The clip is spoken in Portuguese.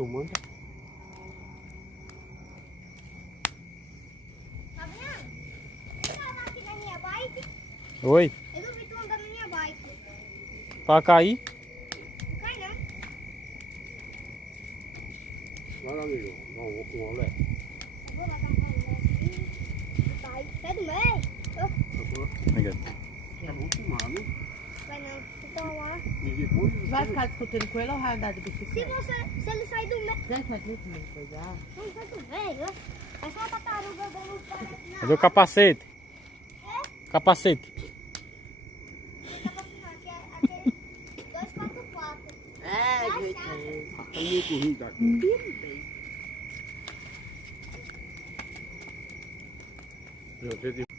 tomando. Tá vendo? Eu tava aqui na minha bike. Oi. Eu não vi tu andando na minha bike. Pra cair? Não cai não. Vai lá, amigo. Vamos, olé. Eu vou lá dar um rolê aqui. Vai. Sai do meio. Obrigado. É bom filmar, né? Vai não. Então lá. E depois... Vai ficar discutindo com ele ou vai andar de Se bicicleta? se ele sair do meio. Gente, mas deixa eu coisar. Não sai do meio. É só uma tartaruga dando parede na Cadê o capacete? Capacete. Aquele 244. É, gente. Tá meio corrida aqui. Eu sei de